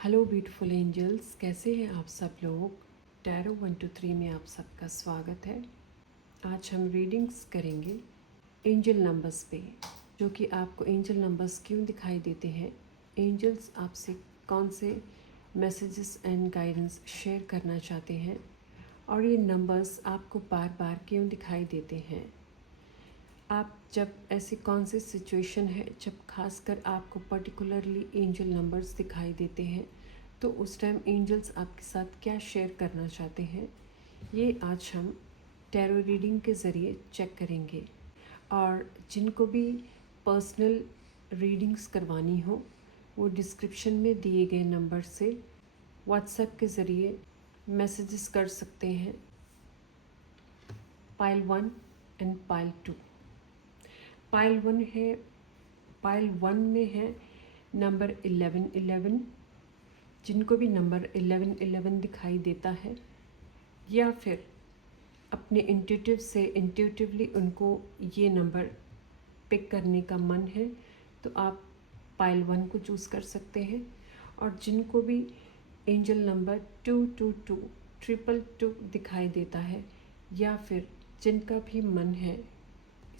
Hello beautiful angels, कैसे हैं आप सब लोग। टैरो 123 में आप सबका स्वागत है। आज हम रीडिंग्स करेंगे एंजल नंबर्स पे, जो कि आपको एंजल नंबर्स क्यों दिखाई देते हैं, एंजल्स आपसे कौन से मैसेजेस एंड गाइडेंस शेयर करना चाहते हैं, और ये नंबर्स आपको बार बार क्यों दिखाई देते हैं। आप जब ऐसी कौन सी सिचुएशन है जब खासकर आपको पर्टिकुलरली एंजल नंबर्स दिखाई देते हैं, तो उस टाइम एंजल्स आपके साथ क्या शेयर करना चाहते हैं, ये आज हम टैरो रीडिंग के ज़रिए चेक करेंगे। और जिनको भी पर्सनल रीडिंग्स करवानी हो, वो डिस्क्रिप्शन में दिए गए नंबर से व्हाट्सएप के ज़रिए मैसेजेस कर सकते हैं। Pile 1 and pile 2। Pile one में है नंबर 1111। जिनको भी नंबर 1111 दिखाई देता है, या फिर अपने इंट्यूटिव से इंट्यूटिवली उनको ये नंबर पिक करने का मन है, तो आप पाइल 1 को चूज़ कर सकते हैं। और जिनको भी एंजल नंबर 222 222 दिखाई देता है, या फिर जिनका भी मन है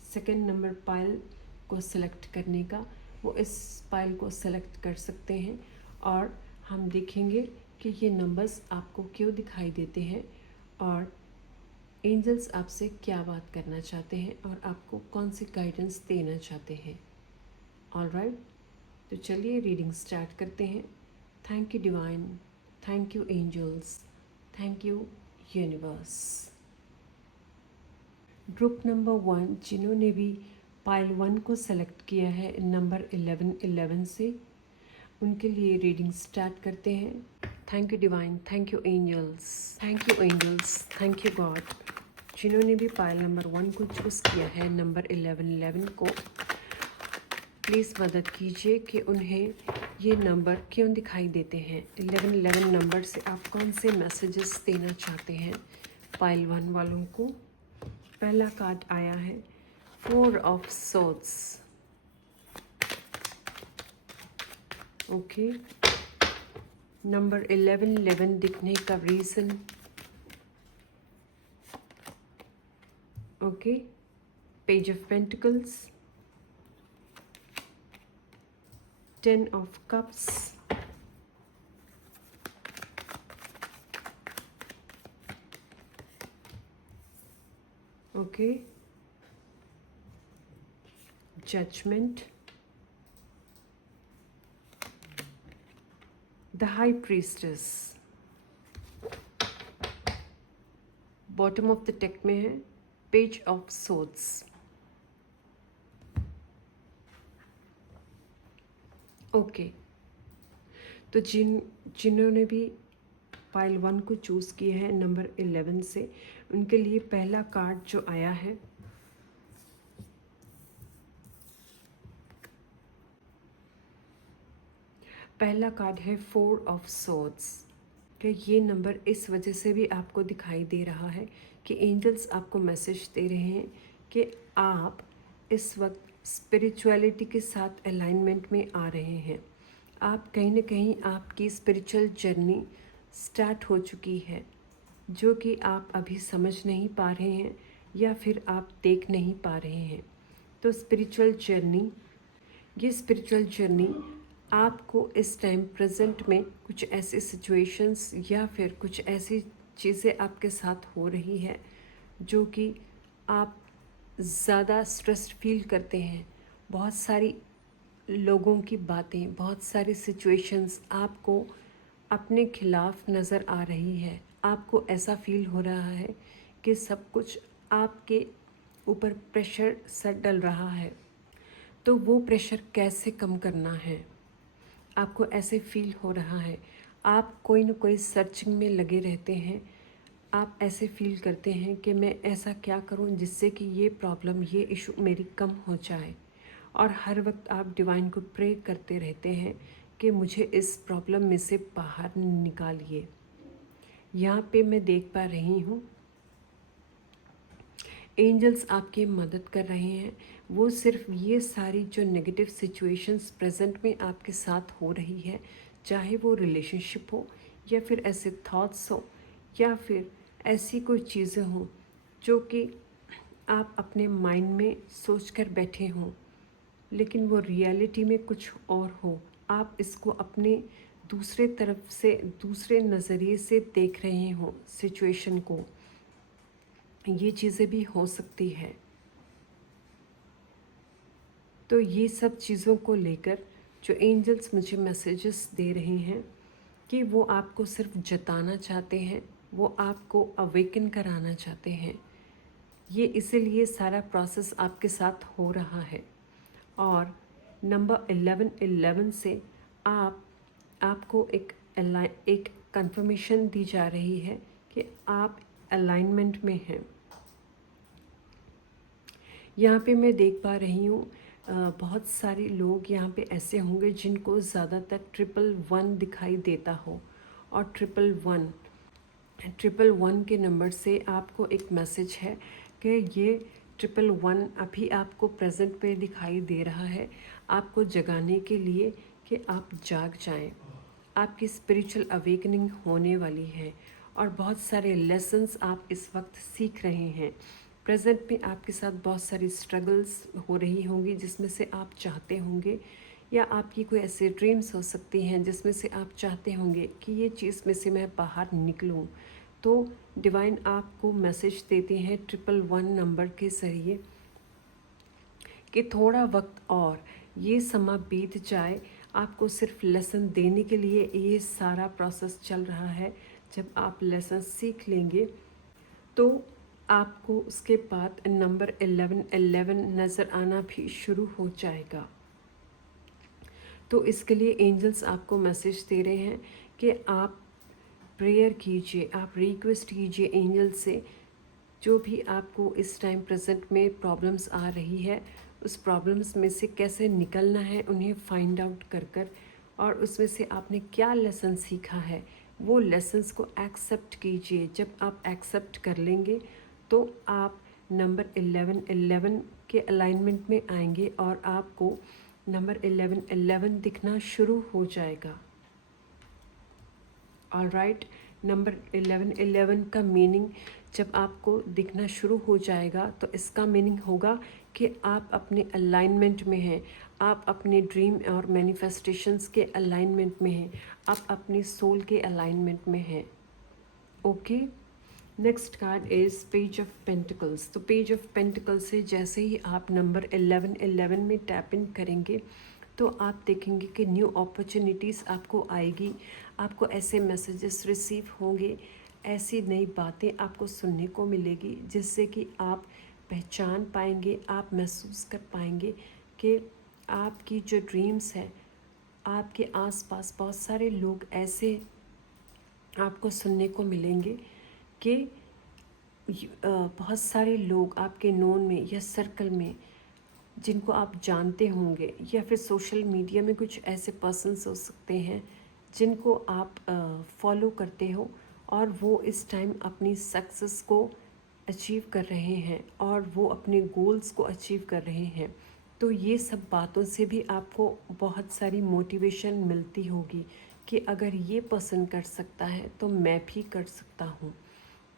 सेकेंड नंबर पाइल को सेलेक्ट करने का, वो इस पाइल को सेलेक्ट कर सकते हैं। और हम देखेंगे कि ये नंबर्स आपको क्यों दिखाई देते हैं और एंजल्स आपसे क्या बात करना चाहते हैं और आपको कौन सी गाइडेंस देना चाहते हैं। ऑलराइट, तो चलिए रीडिंग स्टार्ट करते हैं। Thank you divine, thank you angels, thank you universe. Group number 1, जिन्होंने भी पाइल 1 को सेलेक्ट किया है नंबर 1111 से, उनके लिए रीडिंग स्टार्ट करते हैं। Thank you divine, thank you angels, thank you angels, thank you God. जिन्होंने भी पाइल नंबर 1 को चूज़ किया है नंबर 1111 को, प्लीज़ मदद कीजिए कि उन्हें ये नंबर क्यों दिखाई देते हैं। 1111 नंबर से आप कौन से मैसेजेस देना चाहते हैं पाइल 1 वालों को। पहला कार्ड आया है 4 ऑफ सोर्ड्स। ओके, नंबर 1111 दिखने का reason. Okay, page of pentacles, 10 of cups, okay, judgement, the high priestess. Bottom of the deck में है पेज ऑफ सोर्ड्स। ओके, तो जिन्होंने भी पाइल 1 को चूज़ किया है नंबर 11 से, उनके लिए पहला कार्ड जो आया है पहला कार्ड है 4 ऑफ सोर्ड्स। कि ये नंबर इस वजह से भी आपको दिखाई दे रहा है कि एंजल्स आपको मैसेज दे रहे हैं कि आप इस वक्त स्पिरिचुअलिटी के साथ अलाइनमेंट में आ रहे हैं। आप कहीं ना कहीं आपकी स्पिरिचुअल जर्नी स्टार्ट हो चुकी है, जो कि आप अभी समझ नहीं पा रहे हैं या फिर आप देख नहीं पा रहे हैं। तो ये स्पिरिचुअल जर्नी आपको इस टाइम प्रेजेंट में कुछ ऐसे सिचुएशंस या फिर कुछ ऐसी चीज़ें आपके साथ हो रही है जो कि आप ज़्यादा स्ट्रेस्ड फील करते हैं। बहुत सारी लोगों की बातें, बहुत सारी सिचुएशंस आपको अपने खिलाफ नज़र आ रही है। आपको ऐसा फील हो रहा है कि सब कुछ आपके ऊपर प्रेशर सा डल रहा है। तो वो प्रेशर कैसे कम करना है, आपको ऐसे फील हो रहा है। आप कोई न कोई सर्चिंग में लगे रहते हैं। आप ऐसे फील करते हैं कि मैं ऐसा क्या करूं जिससे कि ये प्रॉब्लम, ये इशू मेरी कम हो जाए। और हर वक्त आप डिवाइन को प्रे करते रहते हैं कि मुझे इस प्रॉब्लम में से बाहर निकालिए। यहाँ पे मैं देख पा रही हूँ एंजल्स आपकी मदद कर रहे हैं। वो सिर्फ ये सारी जो नेगेटिव सिचुएशंस प्रेजेंट में आपके साथ हो रही है, चाहे वो रिलेशनशिप हो या फिर ऐसे थॉट्स हो या फिर ऐसी कोई चीज़ें हों जो कि आप अपने माइंड में सोच कर बैठे हों, लेकिन वो रियलिटी में कुछ और हो, आप इसको अपने दूसरे तरफ से, दूसरे नज़रिए से देख रहे हों सिचुएशन को, ये चीज़ें भी हो सकती है। तो ये सब चीज़ों को लेकर जो एंजल्स मुझे मैसेजेस दे रहे हैं कि वो आपको सिर्फ जताना चाहते हैं, वो आपको अवेकन कराना चाहते हैं। ये इसीलिए सारा प्रोसेस आपके साथ हो रहा है। और नंबर 1111 से आपको एक कंफर्मेशन दी जा रही है कि आप अलाइनमेंट में हैं। यहाँ पे मैं देख पा रही हूँ बहुत सारे लोग यहाँ पे ऐसे होंगे जिनको ज़्यादातर 111 दिखाई देता हो, और 111 के नंबर से आपको एक मैसेज है कि ये 111 अभी आपको प्रेजेंट पे दिखाई दे रहा है, आपको जगाने के लिए कि आप जाग जाएं। आपकी स्पिरिचुअल अवेकनिंग होने वाली है और बहुत सारे लेसन्स आप इस वक्त सीख रहे हैं। प्रेजेंट में आपके साथ बहुत सारी स्ट्रगल्स हो रही होंगी जिसमें से आप चाहते होंगे, या आपकी कोई ऐसे ड्रीम्स हो सकती हैं जिसमें से आप चाहते होंगे कि ये चीज़ में से मैं बाहर निकलूं। तो डिवाइन आपको मैसेज देते हैं 111 नंबर के ज़रिए कि थोड़ा वक्त और ये समा बीत जाए। आपको सिर्फ लेसन देने के लिए ये सारा प्रोसेस चल रहा है। जब आप लेसन सीख लेंगे तो आपको उसके बाद नंबर 1111 नज़र आना भी शुरू हो जाएगा। तो इसके लिए एंजल्स आपको मैसेज दे रहे हैं कि आप प्रेयर कीजिए, आप रिक्वेस्ट कीजिए एंजल से, जो भी आपको इस टाइम प्रेजेंट में प्रॉब्लम्स आ रही है उस प्रॉब्लम्स में से कैसे निकलना है उन्हें फाइंड आउट कर और उसमें से आपने क्या लेसन सीखा है वो लेसन्स को एक्सेप्ट कीजिए। जब आप एक्सेप्ट कर लेंगे तो आप नंबर 1111 के अलाइनमेंट में आएंगे और आपको नंबर 1111 दिखना शुरू हो जाएगा। ऑलराइट, नंबर 1111 का मीनिंग जब आपको दिखना शुरू हो जाएगा तो इसका मीनिंग होगा कि आप अपने अलाइनमेंट में हैं, आप अपने ड्रीम और मैनिफेस्टेशंस के अलाइनमेंट में हैं, आप अपनी सोल के अलाइनमेंट में हैं। Okay, next card is page of pentacles. तो पेज ऑफ पेंटिकल्स से जैसे ही आप नंबर 1111 में टैप इन करेंगे तो आप देखेंगे कि न्यू अपॉर्चुनिटीज़ आपको आएगी, आपको ऐसे मैसेजेस रिसीव होंगे, ऐसी नई बातें आपको सुनने को मिलेगी जिससे कि आप पहचान पाएंगे, आप महसूस कर पाएंगे कि आपकी जो ड्रीम्स है, आपके आसपास बहुत सारे लोग ऐसे आपको सुनने को मिलेंगे कि बहुत सारे लोग आपके नोन में या सर्कल में जिनको आप जानते होंगे, या फिर सोशल मीडिया में कुछ ऐसे पर्सन्स हो सकते हैं जिनको आप फॉलो करते हो और वो इस टाइम अपनी सक्सेस को अचीव कर रहे हैं और वो अपने गोल्स को अचीव कर रहे हैं। तो ये सब बातों से भी आपको बहुत सारी मोटिवेशन मिलती होगी कि अगर ये पर्सन कर सकता है तो मैं भी कर सकता हूँ।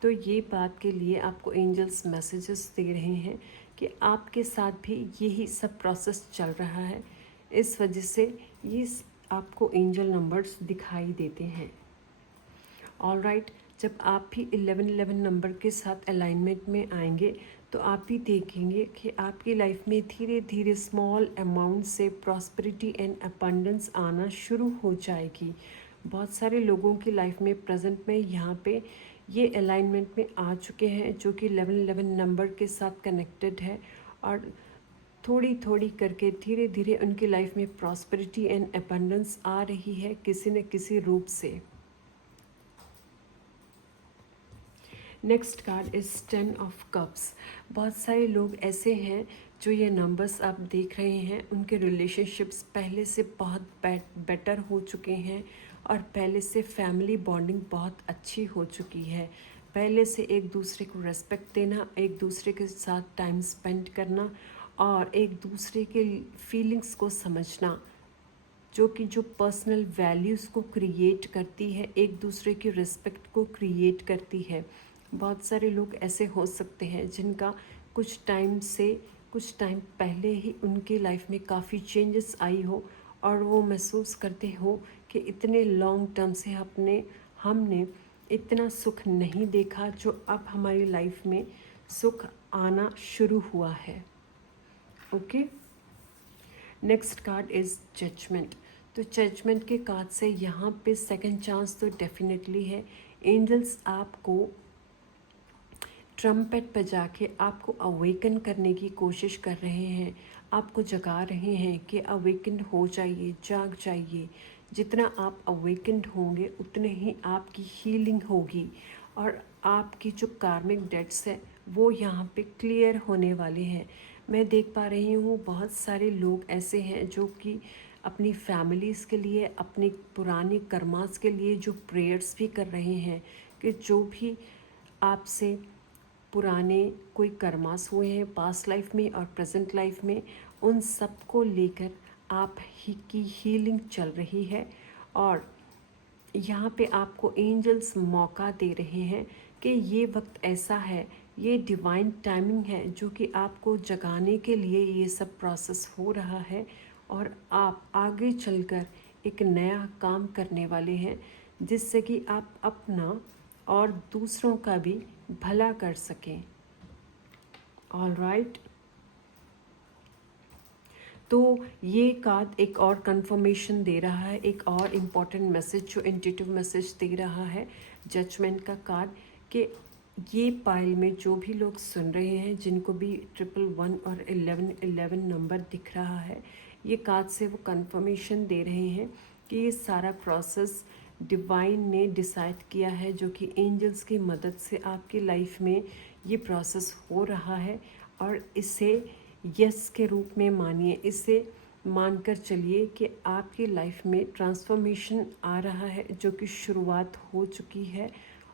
तो ये बात के लिए आपको एंजल्स मैसेजेस दे रहे हैं कि आपके साथ भी यही सब प्रोसेस चल रहा है, इस वजह से ये आपको एंजल नंबर्स दिखाई देते हैं। ऑलराइट, जब आप भी 1111 नंबर के साथ अलाइनमेंट में आएंगे तो आप भी देखेंगे कि आपकी लाइफ में धीरे धीरे स्मॉल अमाउंट से प्रॉस्पेरिटी एंड अबंडेंस आना शुरू हो जाएगी। बहुत सारे लोगों की लाइफ में प्रेजेंट में यहाँ पे ये अलाइनमेंट में आ चुके हैं जो कि 1111 नंबर के साथ कनेक्टेड है, और थोड़ी थोड़ी करके धीरे धीरे उनकी लाइफ में प्रॉस्पेरिटी एंड अबंडेंस आ रही है किसी न किसी रूप से। Next card is 10 of cups. बहुत सारे लोग ऐसे हैं जो ये नंबर्स आप देख रहे हैं उनके रिलेशनशिप्स पहले से बहुत बेटर हो चुके हैं और पहले से फैमिली बॉन्डिंग बहुत अच्छी हो चुकी है। पहले से एक दूसरे को रेस्पेक्ट देना, एक दूसरे के साथ टाइम स्पेंड करना और एक दूसरे के फीलिंग्स को समझना, जो पर्सनल वैल्यूज़ को क्रिएट करती है, एक दूसरे की रिस्पेक्ट को क्रिएट करती है। बहुत सारे लोग ऐसे हो सकते हैं जिनका कुछ टाइम पहले ही उनके लाइफ में काफ़ी चेंजेस आई हो और वो महसूस करते हो कि इतने लॉन्ग टर्म से हमने इतना सुख नहीं देखा जो अब हमारी लाइफ में सुख आना शुरू हुआ है। Okay, next card is judgement. तो जजमेंट के कार्ड से यहाँ पे सेकंड चांस तो डेफिनेटली है। एंजल्स आपको ट्रम्पेट बजा के आपको अवेकन करने की कोशिश कर रहे हैं, आपको जगा रहे हैं कि अवेकन हो जाइए, जाग जाइए। जितना आप अवेकन्ड होंगे उतने ही आपकी हीलिंग होगी और आपकी जो कार्मिक डेट्स है वो यहाँ पे क्लियर होने वाले हैं। मैं देख पा रही हूँ बहुत सारे लोग ऐसे हैं जो कि अपनी फैमिलीज़ के लिए, अपने पुराने कर्मास के लिए जो प्रेयर्स भी कर रहे हैं कि जो भी आपसे पुराने कोई कर्मास हुए हैं पास्ट लाइफ में और प्रेजेंट लाइफ में, उन सब को लेकर आप ही की हीलिंग चल रही है। और यहाँ पे आपको एंजल्स मौका दे रहे हैं कि ये वक्त ऐसा है, ये डिवाइन टाइमिंग है जो कि आपको जगाने के लिए ये सब प्रोसेस हो रहा है और आप आगे चलकर एक नया काम करने वाले हैं जिससे कि आप अपना और दूसरों का भी भला कर सकें। ऑल राइट, तो ये कार्ड एक और कंफर्मेशन दे रहा है, एक और इम्पॉर्टेंट मैसेज जो इंट्यूटिव मैसेज दे रहा है जजमेंट का कार्ड, कि ये पाइल में जो भी लोग सुन रहे हैं जिनको भी 111 और 1111 नंबर दिख रहा है, ये कार्ड से वो कंफर्मेशन दे रहे हैं कि ये सारा प्रोसेस डिवाइन ने डिसाइड किया है, जो कि एंजल्स की मदद से आपकी लाइफ में ये प्रोसेस हो रहा है। और इसे यस के रूप में मानिए, इसे मानकर चलिए कि आपकी लाइफ में ट्रांसफॉर्मेशन आ रहा है जो कि शुरुआत हो चुकी है।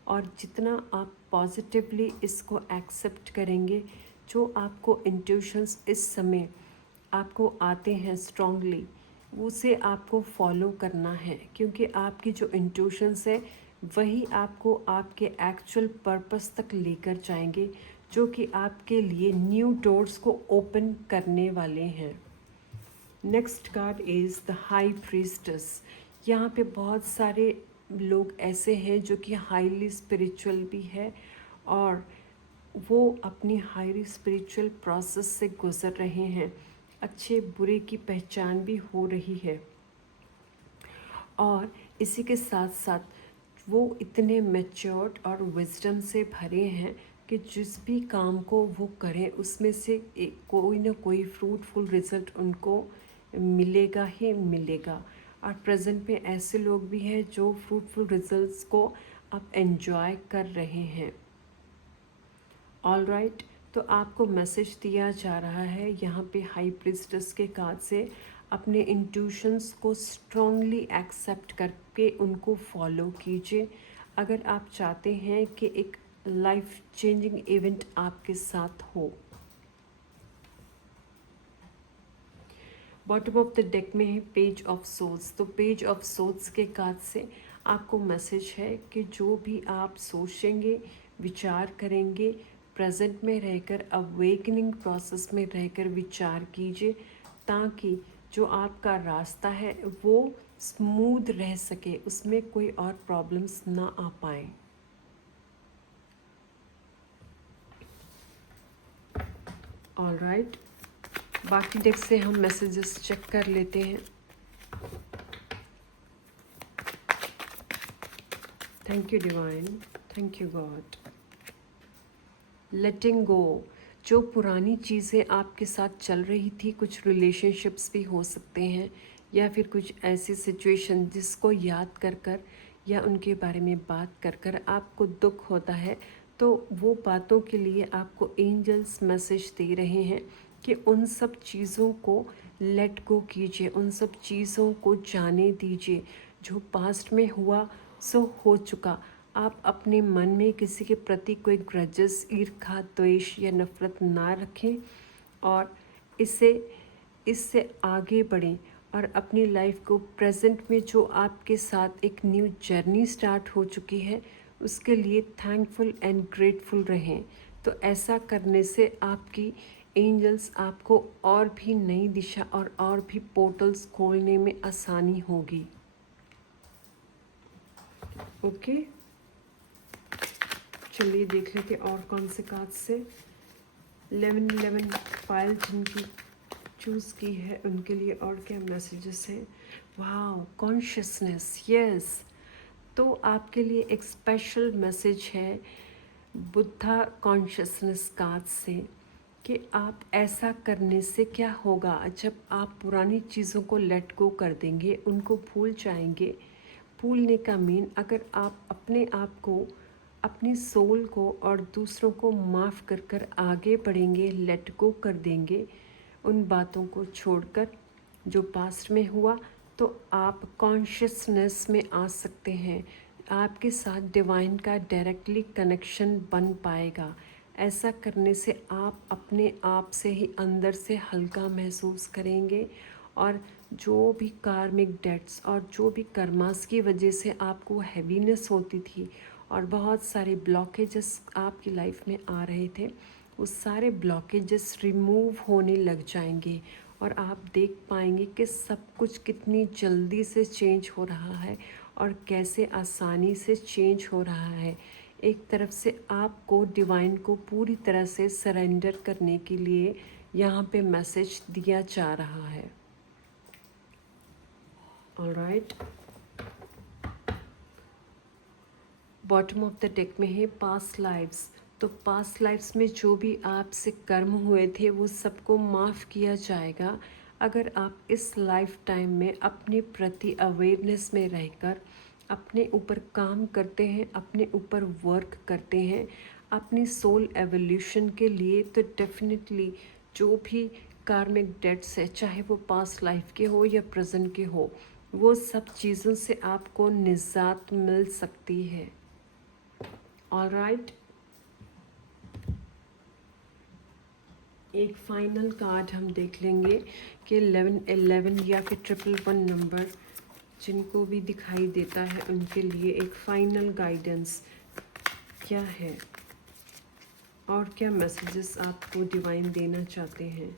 और जितना आप पॉजिटिवली इसको एक्सेप्ट करेंगे, जो आपको इंट्यूशंस इस समय आपको आते हैं स्ट्रांगली, उसे आपको फॉलो करना है, क्योंकि आपकी जो इंट्यूशंस है वही आपको आपके एक्चुअल पर्पस तक लेकर जाएंगे, जो कि आपके लिए न्यू डोर्स को ओपन करने वाले हैं। Next card is the high priestess. यहाँ पे बहुत सारे लोग ऐसे हैं जो कि हाईली स्पिरिचुअल भी है और वो अपनी हाईली स्पिरिचुअल प्रोसेस से गुजर रहे हैं। अच्छे बुरे की पहचान भी हो रही है और इसी के साथ साथ वो इतने मैच्योर्ड और विजडम से भरे हैं कि जिस भी काम को वो करें उसमें से कोई ना कोई फ्रूटफुल रिजल्ट उनको मिलेगा ही मिलेगा। और प्रेजेंट में ऐसे लोग भी हैं जो फ्रूटफुल रिजल्ट्स को अब एंजॉय कर रहे हैं। ऑल राइट, तो आपको मैसेज दिया जा रहा है यहाँ पे हाई प्रीस्टेस के कार्ड से, अपने इंट्यूशंस को स्ट्रांगली एक्सेप्ट करके उनको फॉलो कीजिए अगर आप चाहते हैं कि एक लाइफ चेंजिंग इवेंट आपके साथ हो। बॉटम ऑफ द डेक में है पेज ऑफ सोल्स। तो पेज ऑफ सोल्स के कार्ड से आपको मैसेज है कि जो भी आप सोचेंगे, विचार करेंगे, प्रेजेंट में रहकर, अवेकनिंग प्रोसेस में रहकर विचार कीजिए, ताकि जो आपका रास्ता है वो स्मूथ रह सके, उसमें कोई और प्रॉब्लम्स ना आ पाए। ऑल राइट, बाकी डेक से हम मैसेजेस चेक कर लेते हैं। Thank you divine, thank you God. Letting go, जो पुरानी चीज़ें आपके साथ चल रही थी, कुछ रिलेशनशिप्स भी हो सकते हैं या फिर कुछ ऐसी सिचुएशन जिसको याद कर कर या उनके बारे में बात कर कर आपको दुख होता है, तो वो बातों के लिए आपको एंजल्स मैसेज दे रहे हैं कि उन सब चीज़ों को लेट गो कीजिए, उन सब चीज़ों को जाने दीजिए। जो पास्ट में हुआ सो हो चुका। आप अपने मन में किसी के प्रति कोई ग्रजेस, ईर्ष्या, द्वेष या नफरत ना रखें और इससे आगे बढ़ें और अपनी लाइफ को प्रेजेंट में जो आपके साथ एक न्यू जर्नी स्टार्ट हो चुकी है उसके लिए थैंकफुल एंड ग्रेटफुल रहें। तो ऐसा करने से आपकी एंजल्स आपको और भी नई दिशा और भी पोर्टल्स खोलने में आसानी होगी। ओके, चलिए देख लेते और कौन से कार्ड से 1111 फाइल जिनकी चूज़ की है उनके लिए और क्या मैसेजेस हैं। वाह, कॉन्शियसनेस, यस। तो आपके लिए एक स्पेशल मैसेज है बुद्धा कॉन्शियसनेस कार्ड से कि आप ऐसा करने से क्या होगा जब आप पुरानी चीज़ों को लेट गो कर देंगे, उनको भूल जाएंगे। भूलने का मीन, अगर आप अपने आप को, अपनी सोल को और दूसरों को माफ़ कर कर आगे बढ़ेंगे, लेट गो कर देंगे उन बातों को छोड़कर जो पास्ट में हुआ, तो आप कॉन्शियसनेस में आ सकते हैं। आपके साथ डिवाइन का डायरेक्टली कनेक्शन बन पाएगा। ऐसा करने से आप अपने आप से ही अंदर से हल्का महसूस करेंगे और जो भी कार्मिक डेट्स और जो भी कर्मास की वजह से आपको हैवीनेस होती थी और बहुत सारे ब्लॉकेजेस आपकी लाइफ में आ रहे थे, वो सारे ब्लॉकेजेस रिमूव होने लग जाएंगे और आप देख पाएंगे कि सब कुछ कितनी जल्दी से चेंज हो रहा है और कैसे आसानी से चेंज हो रहा है। एक तरफ से आपको डिवाइन को पूरी तरह से सरेंडर करने के लिए यहाँ पे मैसेज दिया जा रहा है। Alright, bottom of the deck में है पास्ट लाइव्स। तो पास्ट लाइफ्स में जो भी आपसे कर्म हुए थे वो सबको माफ़ किया जाएगा अगर आप इस लाइफ टाइम में अपने प्रति अवेयरनेस में रहकर अपने ऊपर काम करते हैं, अपने ऊपर वर्क करते हैं अपनी सोल एवोल्यूशन के लिए। तो डेफिनेटली जो भी कार्मिक डेट्स है, चाहे वो पास्ट लाइफ के हो या प्रेजेंट के हो, वो सब चीज़ों से आपको निजात मिल सकती है। ऑलराइट, एक फाइनल कार्ड हम देख लेंगे कि 1111 या फिर 111 नंबर जिनको भी दिखाई देता है उनके लिए एक फाइनल गाइडेंस क्या है और क्या मैसेजेस आपको डिवाइन देना चाहते हैं।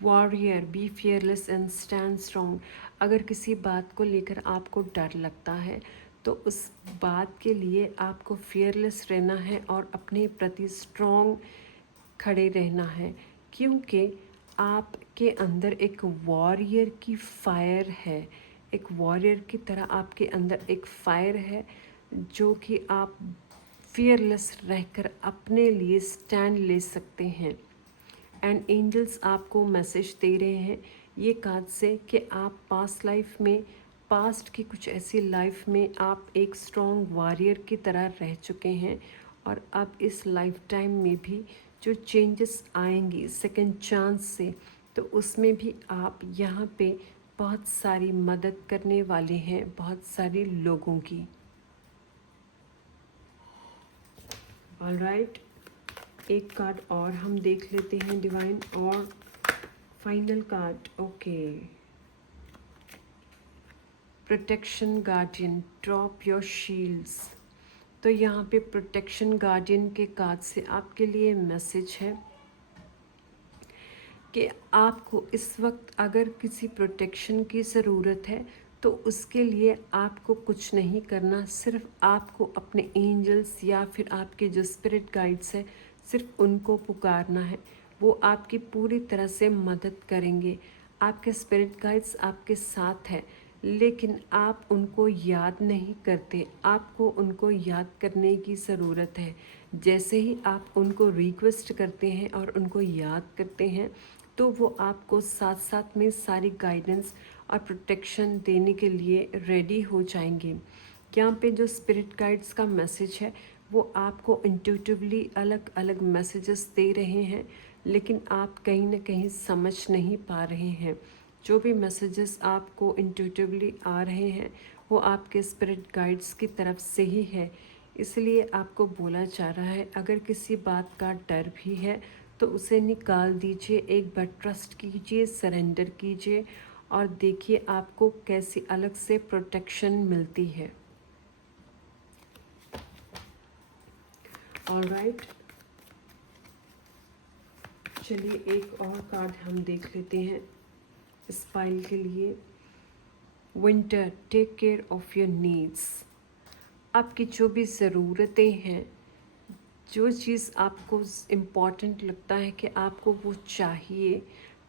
Warrior, be fearless and stand strong. अगर किसी बात को लेकर आपको डर लगता है तो उस बात के लिए आपको फियरलेस रहना है और अपने प्रति स्ट्रॉन्ग खड़े रहना है, क्योंकि आपके अंदर एक वॉरियर की फायर है। एक वॉरियर की तरह आपके अंदर एक फायर है जो कि आप फियरलेस रहकर अपने लिए स्टैंड ले सकते हैं। एंड एंजल्स आपको मैसेज दे रहे हैं ये कार्ड से कि आप पास्ट लाइफ में, पास्ट की कुछ ऐसी लाइफ में आप एक स्ट्रॉन्ग वॉरियर की तरह रह चुके हैं और अब इस लाइफ टाइम में भी जो चेंजेस आएंगी सेकंड चांस से, तो उसमें भी आप यहाँ पे बहुत सारी मदद करने वाले हैं बहुत सारे लोगों की। ऑलराइट, एक कार्ड और हम देख लेते हैं डिवाइन और final card. Okay, protection guardian, drop your shields. तो यहाँ पे प्रोटेक्शन गार्डियन के कार्ड से आपके लिए मैसेज है कि आपको इस वक्त अगर किसी प्रोटेक्शन की ज़रूरत है तो उसके लिए आपको कुछ नहीं करना, सिर्फ आपको अपने एंजल्स या फिर आपके जो स्पिरिट गाइड्स हैं सिर्फ उनको पुकारना है। वो आपकी पूरी तरह से मदद करेंगे। आपके स्पिरिट गाइड्स आपके साथ हैं, लेकिन आप उनको याद नहीं करते। आपको उनको याद करने की ज़रूरत है। जैसे ही आप उनको रिक्वेस्ट करते हैं और उनको याद करते हैं तो वो आपको साथ साथ में सारी गाइडेंस और प्रोटेक्शन देने के लिए रेडी हो जाएंगे। यहाँ पे जो स्पिरिट गाइड्स का मैसेज है वो आपको इंट्यूटिवली अलग अलग मैसेजेस दे रहे हैं, लेकिन आप कहीं ना कहीं समझ नहीं पा रहे हैं। जो भी मैसेजेस आपको इंट्यूटिवली आ रहे हैं वो आपके स्पिरिट गाइड्स की तरफ से ही है। इसलिए आपको बोला जा रहा है अगर किसी बात का डर भी है तो उसे निकाल दीजिए, एक बार ट्रस्ट कीजिए, सरेंडर कीजिए और देखिए आपको कैसी अलग से प्रोटेक्शन मिलती है। ऑलराइट, चलिए एक और कार्ड हम देख लेते हैं इस पाइल के लिए। Winter, take care of your needs. आपकी जो भी ज़रूरतें हैं, जो चीज़ आपको इम्पॉर्टेंट लगता है कि आपको वो चाहिए,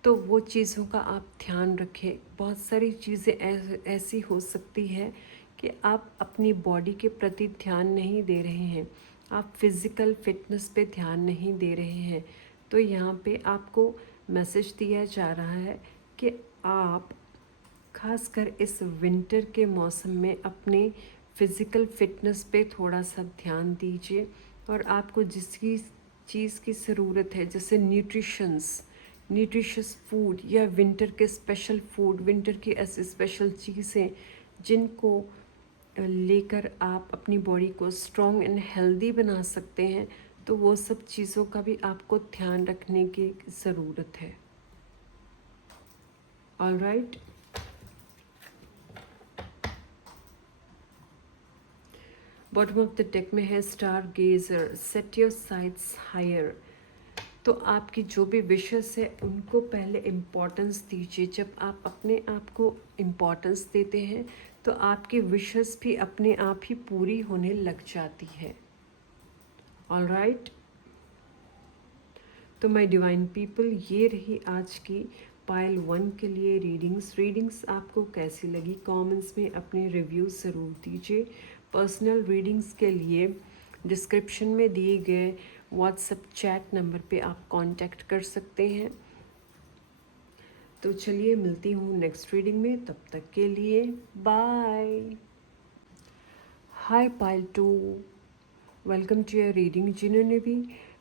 तो वो चीज़ों का आप ध्यान रखें। बहुत सारी चीज़ें ऐसी हो सकती है कि आप अपनी बॉडी के प्रति ध्यान नहीं दे रहे हैं, आप फिज़िकल फिटनेस पे ध्यान नहीं दे रहे हैं। तो यहाँ पे आपको मैसेज दिया जा रहा है कि आप खासकर इस विंटर के मौसम में अपने फिज़िकल फिटनेस पे थोड़ा सा ध्यान दीजिए और आपको जिसकी चीज़ की ज़रूरत है, जैसे न्यूट्रिशस फूड या विंटर के स्पेशल फूड, विंटर की ऐसी स्पेशल चीज़ें जिनको लेकर आप अपनी बॉडी को स्ट्रॉन्ग एंड हेल्दी बना सकते हैं, तो वो सब चीज़ों का भी आपको ध्यान रखने की ज़रूरत है। Alright, bottom of the deck में है stargazer, set your sights higher. तो आपकी जो भी विशेस है उनको पहले इम्पोर्टेंस दीजिए। जब आप अपने आप को इम्पोर्टेंस देते हैं तो आपकी विशेस भी अपने आप ही पूरी होने लग जाती है। ऑलराइट, तो माय डिवाइन पीपल, ये रही आज की पाइल 1 के लिए रीडिंग्स आपको कैसी लगी कमेंट्स में अपने रिव्यू ज़रूर दीजिए। पर्सनल रीडिंग्स के लिए डिस्क्रिप्शन में दिए गए व्हाट्सएप चैट नंबर पे आप कांटेक्ट कर सकते हैं। तो चलिए मिलती हूँ नेक्स्ट रीडिंग में, तब तक के लिए bye. Hi pile 2, welcome to your reading. जिन्होंने भी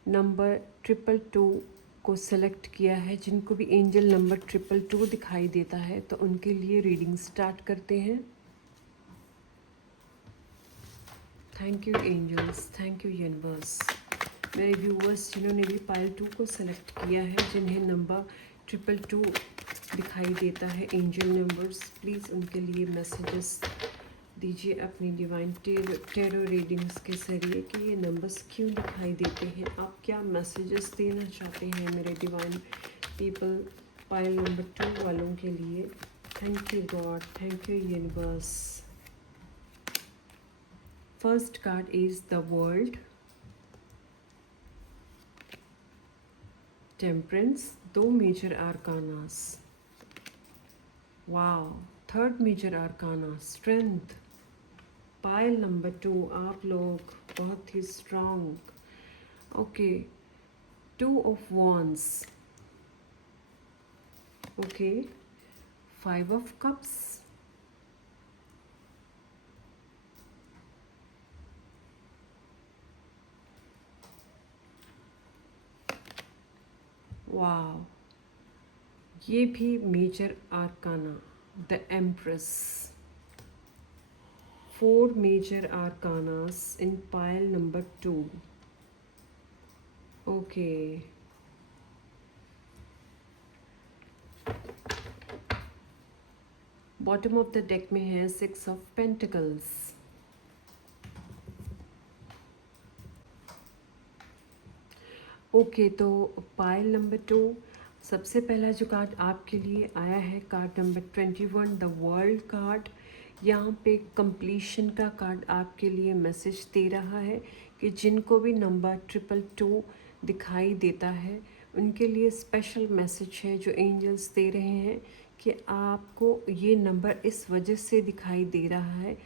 नंबर 222 को सेलेक्ट किया है, जिनको भी एंजल नंबर 222 दिखाई देता है, तो उनके लिए रीडिंग स्टार्ट करते हैं। Thank you angels, thank you universe. मेरे व्यूवर्स जिन्होंने भी पाइल 2 को सेलेक्ट किया है, जिन्हें नंबर 222 दिखाई देता है एंजल नंबर्स, प्लीज़ उनके लिए मैसेजेस दीजिए अपनी डिवाइन टेरो रीडिंग्स के ज़रिए कि ये नंबर्स क्यों दिखाई देते हैं, आप क्या मैसेजेस देना चाहते हैं मेरे डिवाइन पीपल पाइल नंबर 2 वालों के लिए। Thank you God, thank you universe. First card is the world, temperance, 2 major arcanas. Wow, third major arcana strength. Pile number 2 आप लोग बहुत ही strong. Okay, 2 of wands. Okay, 5 of cups. Wow, ये भी major arcana, the empress. 4 major arcanas in pile number 2. Okay. Bottom of the deck में है 6 of pentacles. Okay, तो pile number 2 सबसे पहला जो कार्ड आपके लिए आया है, card number 21, the world card. यहाँ पे कंप्लीशन का कार्ड आपके लिए मैसेज दे रहा है कि जिनको भी नंबर 222 दिखाई देता है उनके लिए स्पेशल मैसेज है जो एंजल्स दे रहे हैं कि आपको ये नंबर इस वजह से दिखाई दे रहा है,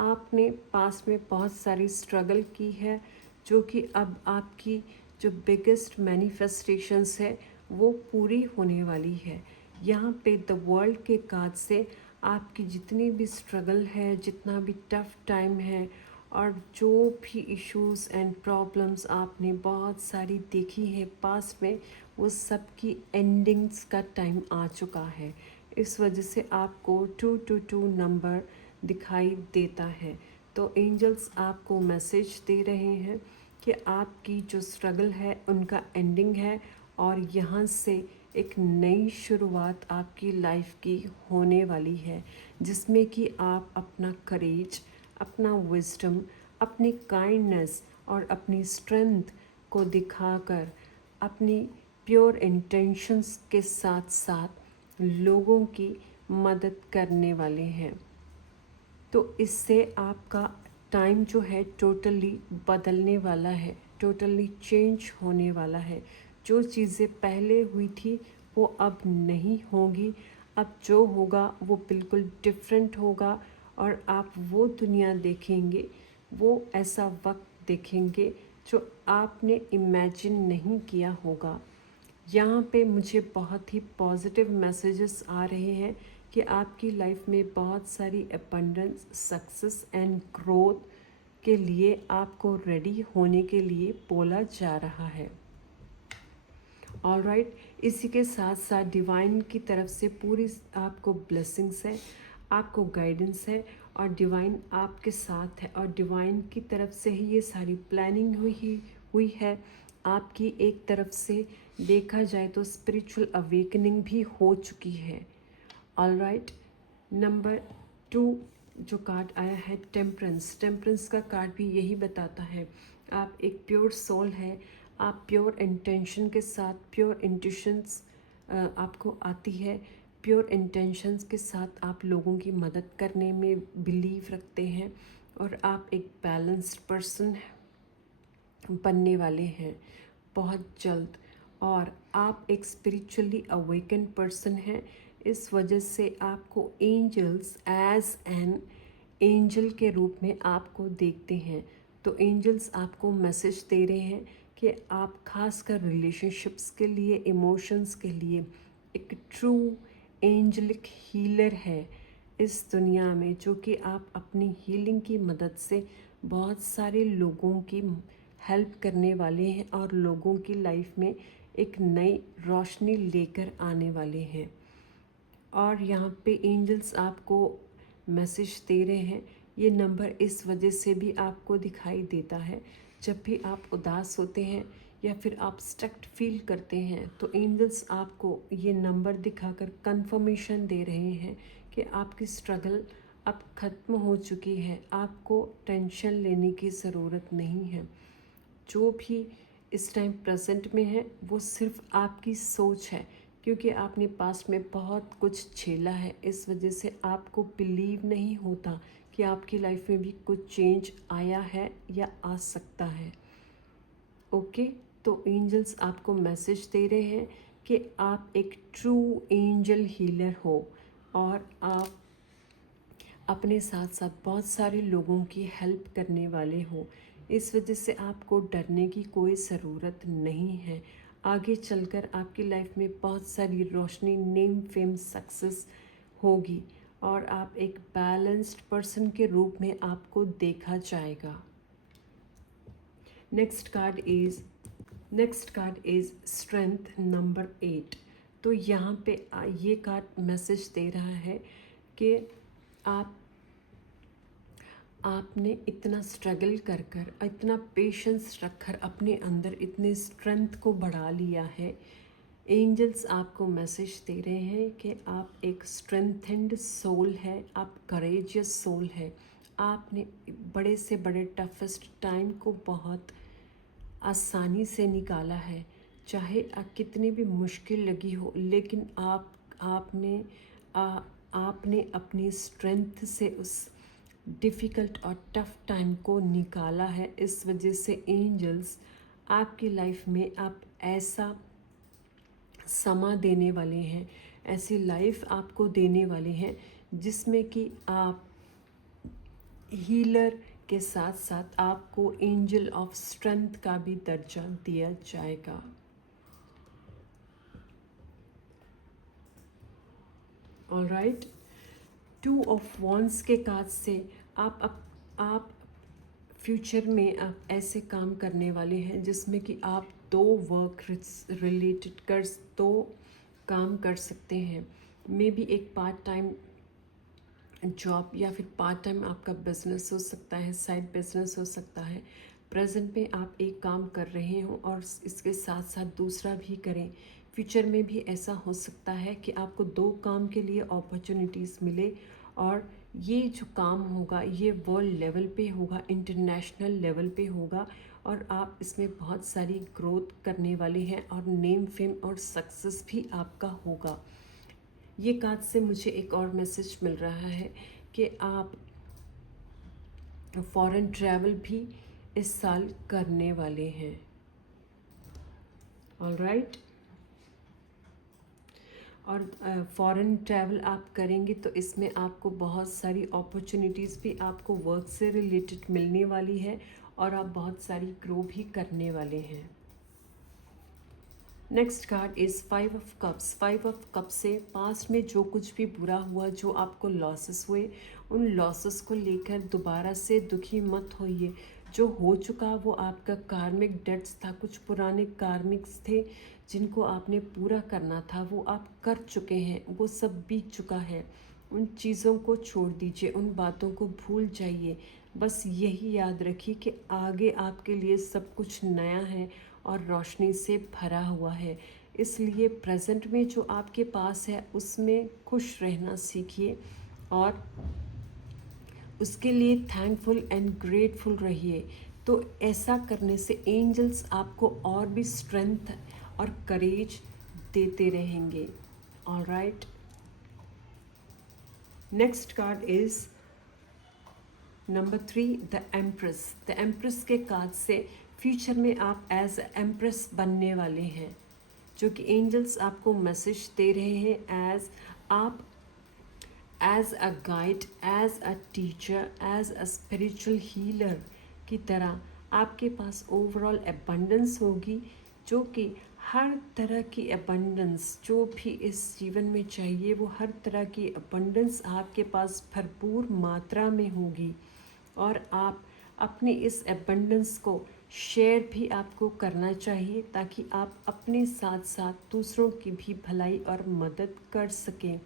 आपने पास में बहुत सारी स्ट्रगल की है, जो कि अब आपकी जो बिगेस्ट मैनिफेस्टेशंस है वो पूरी होने वाली है। यहाँ पे द वर्ल्ड के कार्ड से आपकी जितनी भी स्ट्रगल है, जितना भी टफ टाइम है और जो भी इश्यूज एंड प्रॉब्लम्स आपने बहुत सारी देखी है पास में, वो सब की एंडिंग्स का टाइम आ चुका है। इस वजह से आपको 222 नंबर दिखाई देता है। तो तो एंजल्स आपको मैसेज दे रहे हैं कि आपकी जो स्ट्रगल है उनका एंडिंग है और यहाँ से एक नई शुरुआत आपकी लाइफ की होने वाली है, जिसमें कि आप अपना करेज, अपना विजडम, अपनी काइंडनेस और अपनी स्ट्रेंथ को दिखाकर अपनी प्योर इंटेंशंस के साथ साथ लोगों की मदद करने वाले हैं। तो इससे आपका टाइम जो है टोटली बदलने वाला है, टोटली चेंज होने वाला है। जो चीज़ें पहले हुई थी वो अब नहीं होगी, अब जो होगा वो बिल्कुल डिफरेंट होगा और आप वो दुनिया देखेंगे, वो ऐसा वक्त देखेंगे जो आपने इमेजिन नहीं किया होगा। यहाँ पे मुझे बहुत ही पॉजिटिव मैसेजेस आ रहे हैं कि आपकी लाइफ में बहुत सारी अबंडेंस, सक्सेस एंड ग्रोथ के लिए आपको रेडी होने के लिए बोला जा रहा है। ऑलराइट, इसी के साथ साथ डिवाइन की तरफ से पूरी आपको ब्लेसिंग्स है, आपको गाइडेंस है और डिवाइन आपके साथ है और डिवाइन की तरफ से ही ये सारी प्लानिंग हुई है। आपकी एक तरफ से देखा जाए तो स्पिरिचुअल अवेकनिंग भी हो चुकी है। ऑलराइट, नंबर 2 जो कार्ड आया है टेम्परेंस, टेम्परेंस का कार्ड भी यही बताता है आप एक प्योर सोल है, आप प्योर इंटेंशन के साथ, प्योर इंट्यूशंस आपको आती है, प्योर इंटेंशंस के साथ आप लोगों की मदद करने में बिलीव रखते हैं और आप एक बैलेंस्ड पर्सन बनने वाले हैं बहुत जल्द। और आप एक स्पिरिचुअली अवेकन पर्सन हैं, इस वजह से आपको एंजल्स एज एन एंजल के रूप में आपको देखते हैं। तो एंजल्स आपको मैसेज दे रहे हैं कि आप खासकर रिलेशनशिप्स के लिए, इमोशंस के लिए एक ट्रू एंजलिक हीलर है इस दुनिया में, जो कि आप अपनी हीलिंग की मदद से बहुत सारे लोगों की हेल्प करने वाले हैं और लोगों की लाइफ में एक नई रोशनी लेकर आने वाले हैं। और यहाँ पे एंजल्स आपको मैसेज दे रहे हैं, ये नंबर इस वजह से भी आपको दिखाई देता है जब भी आप उदास होते हैं या फिर आप स्टक्ड फील करते हैं, तो एंजल्स आपको ये नंबर दिखाकर कंफर्मेशन दे रहे हैं कि आपकी स्ट्रगल अब ख़त्म हो चुकी है, आपको टेंशन लेने की ज़रूरत नहीं है। जो भी इस टाइम प्रेजेंट में है वो सिर्फ आपकी सोच है, क्योंकि आपने पास्ट में बहुत कुछ झेला है, इस वजह से आपको बिलीव नहीं होता कि आपकी लाइफ में भी कुछ चेंज आया है या आ सकता है। ओके, तो एंजल्स आपको मैसेज दे रहे हैं कि आप एक ट्रू एंजल हीलर हो और आप अपने साथ साथ बहुत सारे लोगों की हेल्प करने वाले हो। इस वजह से आपको डरने की कोई ज़रूरत नहीं है। आगे चलकर आपकी लाइफ में बहुत सारी रोशनी, नेम, फेम, सक्सेस होगी और आप एक बैलेंस्ड पर्सन के रूप में आपको देखा जाएगा। Next card is strength number 8। तो यहाँ पे ये कार्ड मैसेज दे रहा है कि आपने इतना स्ट्रगल कर इतना पेशेंस रखकर अपने अंदर इतने स्ट्रेंथ को बढ़ा लिया है। एंजल्स आपको मैसेज दे रहे हैं कि आप एक स्ट्रेंथेंड सोल है, आप करेजियस सोल है। आपने बड़े से बड़े टफेस्ट टाइम को बहुत आसानी से निकाला है, चाहे कितनी भी मुश्किल लगी हो, लेकिन आपने अपनी स्ट्रेंथ से उस डिफ़िकल्ट और टफ टाइम को निकाला है। इस वजह से एंजल्स आपकी लाइफ में आप ऐसा समा देने वाले हैं, ऐसी लाइफ आपको देने वाले हैं जिसमें कि आप हीलर के साथ साथ आपको एंजल ऑफ स्ट्रेंथ का भी दर्जा दिया जाएगा। ऑलराइट, 2 ऑफ वॉन्ड्स के कार्ड से आप फ्यूचर में आप ऐसे काम करने वाले हैं जिसमें कि आप 2 वर्क रिलेटेड काम कर सकते हैं। मे बी एक पार्ट टाइम जॉब या फिर पार्ट टाइम आपका बिजनेस हो सकता है, साइड बिजनेस हो सकता है। प्रेजेंट में आप एक काम कर रहे हो और इसके साथ साथ दूसरा भी करें। फ्यूचर में भी ऐसा हो सकता है कि आपको दो काम के लिए अपॉर्चुनिटीज़ मिले और ये जो काम होगा ये वर्ल्ड लेवल पे होगा, इंटरनेशनल लेवल पे होगा और आप इसमें बहुत सारी ग्रोथ करने वाले हैं और नेम फेम और सक्सेस भी आपका होगा। ये कार्ड से मुझे एक और मैसेज मिल रहा है कि आप फॉरेन ट्रैवल भी इस साल करने वाले हैं। ऑल राइट, और फॉरेन ट्रैवल आप करेंगे तो इसमें आपको बहुत सारी अपॉर्चुनिटीज़ भी आपको वर्क से रिलेटेड मिलने वाली है और आप बहुत सारी ग्रो भी करने वाले हैं। Next card is 5 of cups. 5 of cup से पास्ट में जो कुछ भी बुरा हुआ, जो आपको लॉसेस हुए, उन लॉसेस को लेकर दोबारा से दुखी मत होइए। जो हो चुका वो आपका कार्मिक डेट्स था, कुछ पुराने कार्मिक्स थे जिनको आपने पूरा करना था, वो आप कर चुके हैं, वो सब बीत चुका है। उन चीज़ों को छोड़ दीजिए, उन बातों को भूल जाइए। बस यही याद रखिए कि आगे आपके लिए सब कुछ नया है और रोशनी से भरा हुआ है। इसलिए प्रेजेंट में जो आपके पास है उसमें खुश रहना सीखिए और उसके लिए थैंकफुल एंड ग्रेटफुल रहिए। तो ऐसा करने से एंजल्स आपको और भी स्ट्रेंथ और करेज देते रहेंगे। All right, next card is number 3, the empress. The empress के कार्ड से फ्यूचर में आप एज एम्प्रेस बनने वाले हैं, जो कि एंजल्स आपको मैसेज दे रहे हैं एज आप as a guide, as a teacher, as a spiritual healer की तरह आपके पास ओवरऑल एबंडेंस होगी, जो कि हर तरह की एबंडेंस जो भी इस जीवन में चाहिए वो हर तरह की एबंडेंस आपके पास भरपूर मात्रा में होगी और आप अपनी इस एबंडेंस को शेयर भी आपको करना चाहिए ताकि आप अपने साथ साथ दूसरों की भी भलाई और मदद कर सकें।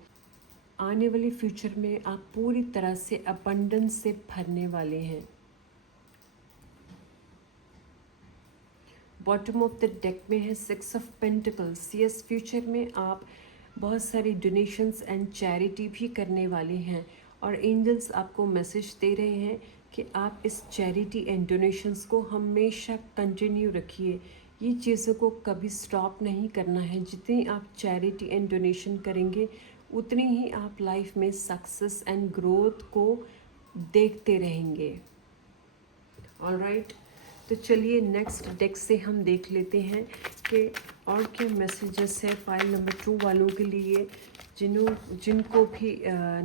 आने वाले फ्यूचर में आप पूरी तरह से अबंडेंस से भरने वाले हैं। बॉटम ऑफ द डेक में है 6 ऑफ पेंटिकल्स। यस, फ्यूचर में आप बहुत सारी डोनेशंस एंड चैरिटी भी करने वाले हैं और एंजल्स आपको मैसेज दे रहे हैं कि आप इस चैरिटी एंड डोनेशंस को हमेशा कंटिन्यू रखिए। ये चीज़ों को कभी स्टॉप नहीं करना है। जितनी आप चैरिटी एंड डोनेशन करेंगे उतनी ही आप लाइफ में सक्सेस एंड ग्रोथ को देखते रहेंगे। ऑल राइट, तो चलिए नेक्स्ट डेक से हम देख लेते हैं कि और क्या मैसेजेस है पाइल नंबर 2 वालों के लिए, जिनको भी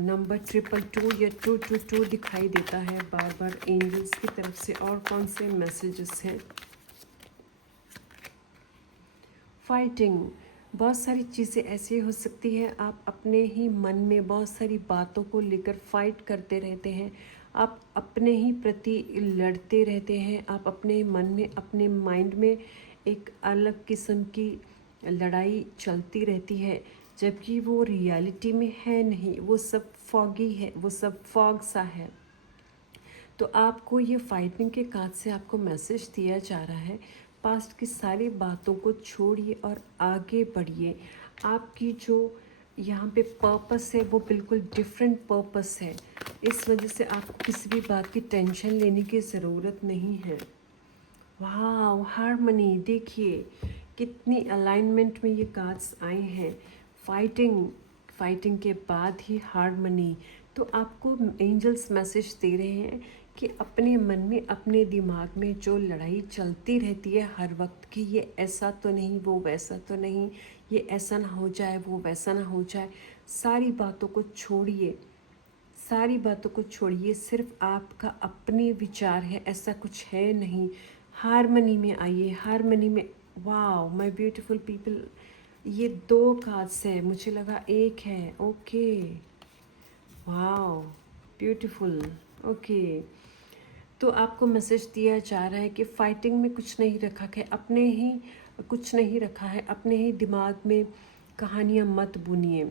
नंबर 222 या 222 दिखाई देता है बार बार एंजल्स की तरफ से। और कौन से मैसेजेस हैं? फाइटिंग। बहुत सारी चीज़ें ऐसी हो सकती है आप अपने ही मन में बहुत सारी बातों को लेकर फाइट करते रहते हैं, आप अपने ही प्रति लड़ते रहते हैं, आप अपने मन में, अपने माइंड में एक अलग किस्म की लड़ाई चलती रहती है, जबकि वो रियलिटी में है नहीं, वो सब फॉगी है, वो सब फॉग सा है। तो आपको ये फाइटिंग के कार्ड से आपको मैसेज दिया जा रहा है, पास्ट की सारी बातों को छोड़िए और आगे बढ़िए। आपकी जो यहाँ पे पर्पस है वो बिल्कुल डिफरेंट पर्पस है, इस वजह से आपको किसी भी बात की टेंशन लेने की ज़रूरत नहीं है। वाह, हार्मनी, देखिए कितनी अलाइनमेंट में ये कार्ड्स आए हैं। फाइटिंग के बाद ही हार्मनी। तो आपको एंजल्स मैसेज दे रहे हैं कि अपने मन में, अपने दिमाग में जो लड़ाई चलती रहती है हर वक्त की, ये ऐसा तो नहीं, वो वैसा तो नहीं, ये ऐसा ना हो जाए, वो वैसा ना हो जाए, सारी बातों को छोड़िए, सारी बातों को छोड़िए। सिर्फ आपका अपने विचार है, ऐसा कुछ है नहीं। हारमनी में आइए, हारमनी में। वाह माय ब्यूटीफुल पीपल, ये 2 कार्ड्स है, मुझे लगा एक है। ओके, वाह ब्यूटीफुल। ओके, तो आपको मैसेज दिया जा रहा है कि फाइटिंग में कुछ नहीं रखा है, अपने ही कुछ नहीं रखा है, अपने ही दिमाग में कहानियाँ मत बुनिए।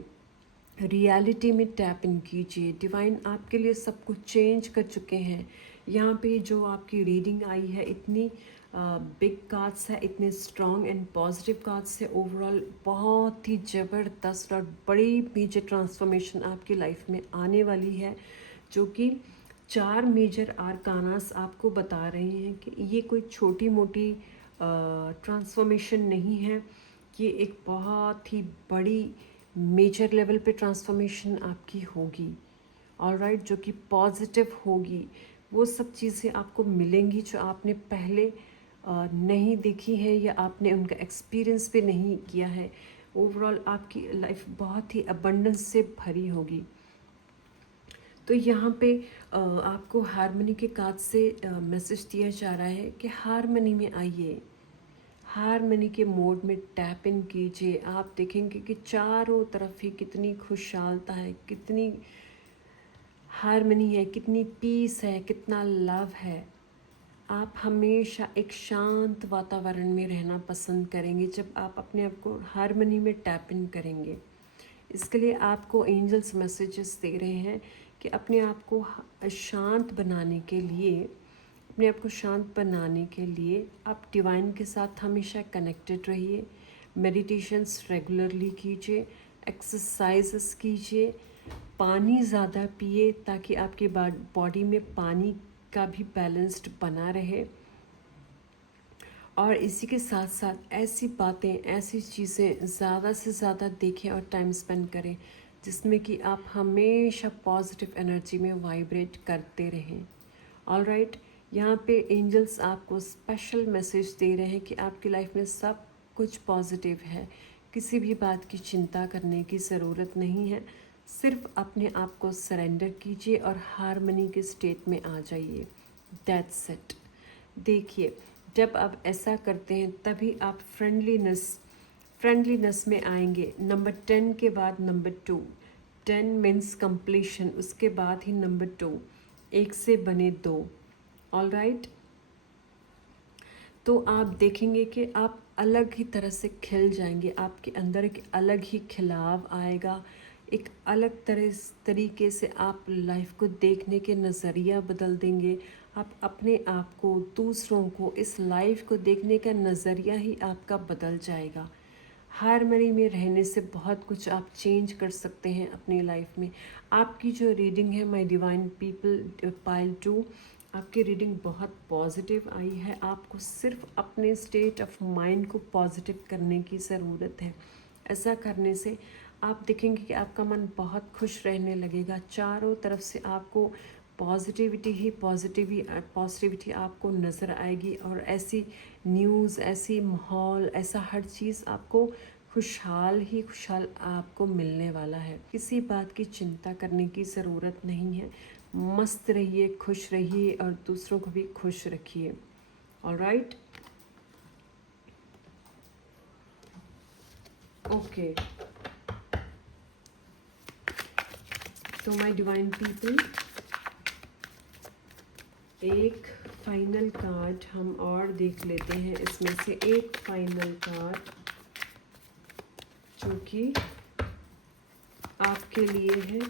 रियलिटी में टैप इन कीजिए। डिवाइन आपके लिए सब कुछ चेंज कर चुके हैं। यहाँ पे जो आपकी रीडिंग आई है, इतनी बिग कार्ड्स है, इतने स्ट्रॉन्ग एंड पॉजिटिव कार्ड्स है। ओवरऑल बहुत ही ज़बरदस्त और बड़ी मेजर ट्रांसफॉर्मेशन आपकी लाइफ में आने वाली है, जो कि 4 मेजर आर्कानास आपको बता रहे हैं कि ये कोई छोटी मोटी ट्रांसफॉर्मेशन नहीं है। ये एक बहुत ही बड़ी मेजर लेवल पे ट्रांसफॉर्मेशन आपकी होगी, ऑलराइट, जो कि पॉजिटिव होगी। वो सब चीज़ें आपको मिलेंगी जो आपने पहले नहीं देखी है या आपने उनका एक्सपीरियंस भी नहीं किया है। ओवरऑल आपकी लाइफ बहुत ही अबंडेंस से भरी होगी। तो यहाँ पे आपको हारमनी के कार्ड से मैसेज दिया जा रहा है कि हारमनी में आइए, हारमनी के मोड में टैप इन कीजिए। आप देखेंगे कि चारों तरफ ही कितनी खुशहालता है, कितनी हारमनी है, कितनी पीस है, कितना लव है। आप हमेशा एक शांत वातावरण में रहना पसंद करेंगे जब आप अपने आप को हारमनी में टैप इन करेंगे। इसके लिए आपको एंजल्स मैसेजेस दे रहे हैं कि अपने आप को शांत बनाने के लिए, अपने आप को शांत बनाने के लिए आप डिवाइन के साथ हमेशा कनेक्टेड रहिए। मेडिटेशंस रेगुलरली कीजिए, एक्सरसाइजेस कीजिए, पानी ज़्यादा पिए ताकि आपके बॉडी में पानी का भी बैलेंस्ड बना रहे। और इसी के साथ साथ ऐसी बातें, ऐसी चीज़ें ज़्यादा से ज़्यादा देखें और टाइम स्पेंड करें जिसमें कि आप हमेशा पॉजिटिव एनर्जी में वाइब्रेट करते रहें। ऑलराइट, यहाँ पे एंजल्स आपको स्पेशल मैसेज दे रहे हैं कि आपकी लाइफ में सब कुछ पॉजिटिव है। किसी भी बात की चिंता करने की ज़रूरत नहीं है। सिर्फ अपने आप को सरेंडर कीजिए और हारमनी के स्टेट में आ जाइए। That's it. देखिए, जब आप ऐसा करते हैं तभी आप फ्रेंडलीनेस में आएंगे। नंबर 10 के बाद नंबर 2, 10 मीन्स कंप्लीशन, उसके बाद ही नंबर 2, 1 से बने 2। ऑलराइट, तो आप देखेंगे कि आप अलग ही तरह से खिल जाएंगे। आपके अंदर एक अलग ही खिलाव आएगा, एक अलग तरीके से आप लाइफ को देखने के नज़रिया बदल देंगे। आप अपने आप को, दूसरों को, इस लाइफ को देखने का नज़रिया ही आपका बदल जाएगा। हारमनी में रहने से बहुत कुछ आप चेंज कर सकते हैं अपनी लाइफ में। आपकी जो रीडिंग है माय डिवाइन पीपल पाइल 2, आपकी रीडिंग बहुत पॉजिटिव आई है। आपको सिर्फ अपने स्टेट ऑफ माइंड को पॉजिटिव करने की ज़रूरत है। ऐसा करने से आप देखेंगे कि आपका मन बहुत खुश रहने लगेगा। चारों तरफ से आपको पॉजिटिविटी आपको नज़र आएगी और ऐसी न्यूज़, ऐसी माहौल, ऐसा हर चीज़ आपको खुशहाल आपको मिलने वाला है। किसी बात की चिंता करने की ज़रूरत नहीं है। मस्त रहिए, खुश रहिए और दूसरों को भी खुश रखिए। Alright, okay. तो माय डिवाइन पीपल, एक फाइनल कार्ड हम और देख लेते हैं। इसमें से एक फाइनल कार्ड जो कि आपके लिए है।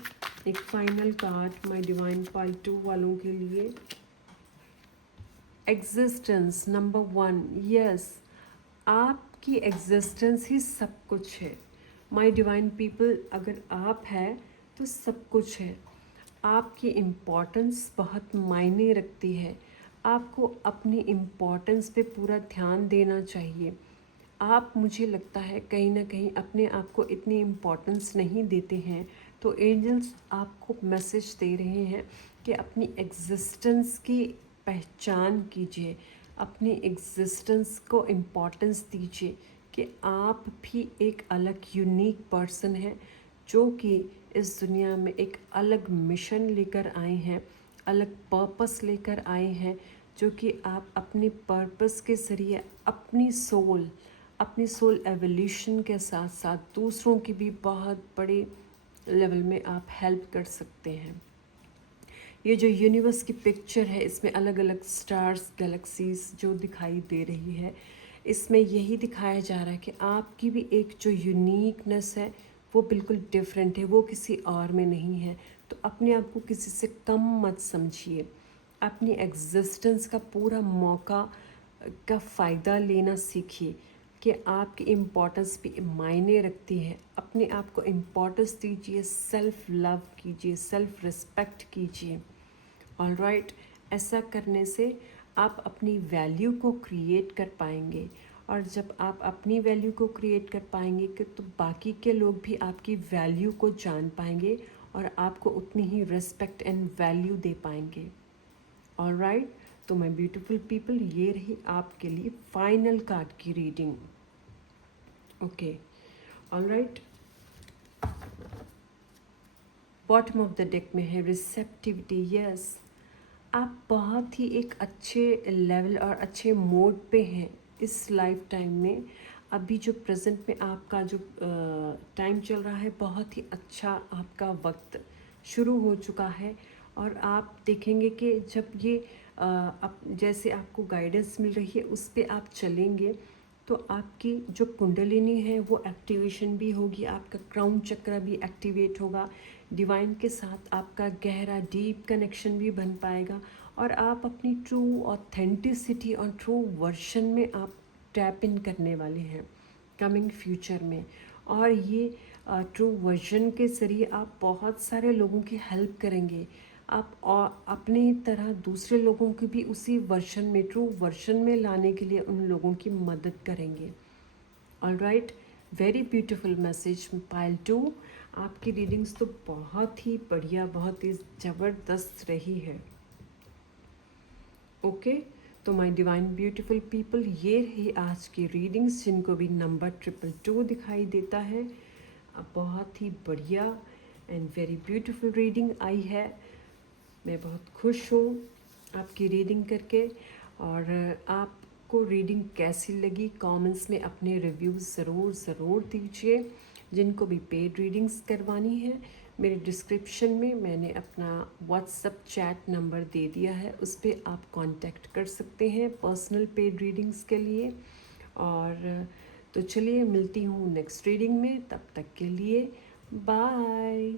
एक final card my divine pile 2 वालों के लिए। एग्जिस्टेंस नंबर 1, यस, आपकी एग्जिस्टेंस ही सब कुछ है। माय डिवाइन पीपल, अगर आप है तो सब कुछ है। आपकी इम्पोर्टेंस बहुत मायने रखती है। आपको अपनी इम्पोर्टेंस पे पूरा ध्यान देना चाहिए। आप, मुझे लगता है कहीं ना कहीं अपने आप को इतनी इम्पोर्टेंस नहीं देते हैं। तो एंजल्स आपको मैसेज दे रहे हैं कि अपनी एग्जिस्टेंस की पहचान कीजिए, अपनी एग्जिस्टेंस को इम्पोर्टेंस दीजिए कि आप भी एक अलग यूनिक पर्सन हैं जो कि इस दुनिया में एक अलग मिशन लेकर आए हैं, अलग पर्पस लेकर आए हैं, जो कि आप अपने पर्पस के ज़रिए अपनी सोल एवोल्यूशन के साथ साथ दूसरों की भी बहुत बड़े लेवल में आप हेल्प कर सकते हैं। ये जो यूनिवर्स की पिक्चर है, इसमें अलग अलग स्टार्स, गैलेक्सीज जो दिखाई दे रही है, इसमें यही दिखाया जा रहा है कि आपकी भी एक जो यूनिकनेस है वो बिल्कुल डिफरेंट है, वो किसी और में नहीं है। तो अपने आप को किसी से कम मत समझिए, अपनी एग्जिस्टेंस का पूरा मौका का फ़ायदा लेना सीखिए कि आपकी इम्पोर्टेंस भी मायने रखती है। अपने आप को इम्पोर्टेंस दीजिए, सेल्फ लव कीजिए, सेल्फ रिस्पेक्ट कीजिए। ऑलराइट, ऐसा करने से आप अपनी वैल्यू को क्रिएट कर पाएंगे, और जब आप अपनी वैल्यू को क्रिएट कर पाएंगे कि तो बाकी के लोग भी आपकी वैल्यू को जान पाएंगे और आपको उतनी ही रिस्पेक्ट एंड वैल्यू दे पाएंगे। ऑलराइट, तो माय ब्यूटीफुल पीपल, ये रही आपके लिए फाइनल कार्ड की reading. Okay, alright, bottom of the deck में है रिसेप्टिविटी। यस, आप बहुत ही एक अच्छे लेवल और अच्छे मोड पे हैं इस लाइफ टाइम में। अभी जो प्रेजेंट में आपका जो टाइम चल रहा है, बहुत ही अच्छा आपका वक्त शुरू हो चुका है। और आप देखेंगे कि जब ये जैसे आपको गाइडेंस मिल रही है उस पे आप चलेंगे तो आपकी जो कुंडलिनी है वो एक्टिवेशन भी होगी, आपका क्राउन चक्र भी एक्टिवेट होगा, डिवाइन के साथ आपका गहरा डीप कनेक्शन भी बन पाएगा, और आप अपनी ट्रू ऑथेंटिसिटी और ट्रू वर्शन में आप टैप इन करने वाले हैं कमिंग फ्यूचर में। और ये ट्रू वर्जन के ज़रिए आप बहुत सारे लोगों की हेल्प करेंगे। आप और अपनी तरह दूसरे लोगों की भी उसी वर्शन में, ट्रू वर्शन में लाने के लिए उन लोगों की मदद करेंगे। Alright, very beautiful message pile 2। आपकी रीडिंग्स तो बहुत ही बढ़िया, बहुत ही ज़बरदस्त रही है। ओके, तो माय डिवाइन ब्यूटीफुल पीपल, ये रही आज की रीडिंग्स, जिनको भी नंबर 222 दिखाई देता है। बहुत ही बढ़िया and very beautiful reading I है। मैं बहुत खुश हूँ आपकी रीडिंग करके। और आपको रीडिंग कैसी लगी कमेंट्स में अपने रिव्यूज़ ज़रूर दीजिए। जिनको भी पेड रीडिंग्स करवानी है, मेरे डिस्क्रिप्शन में मैंने अपना व्हाट्सएप चैट नंबर दे दिया है, उस पर आप कांटेक्ट कर सकते हैं पर्सनल पेड रीडिंग्स के लिए। और तो चलिए, मिलती हूँ नेक्स्ट रीडिंग में, तब तक के लिए बाय।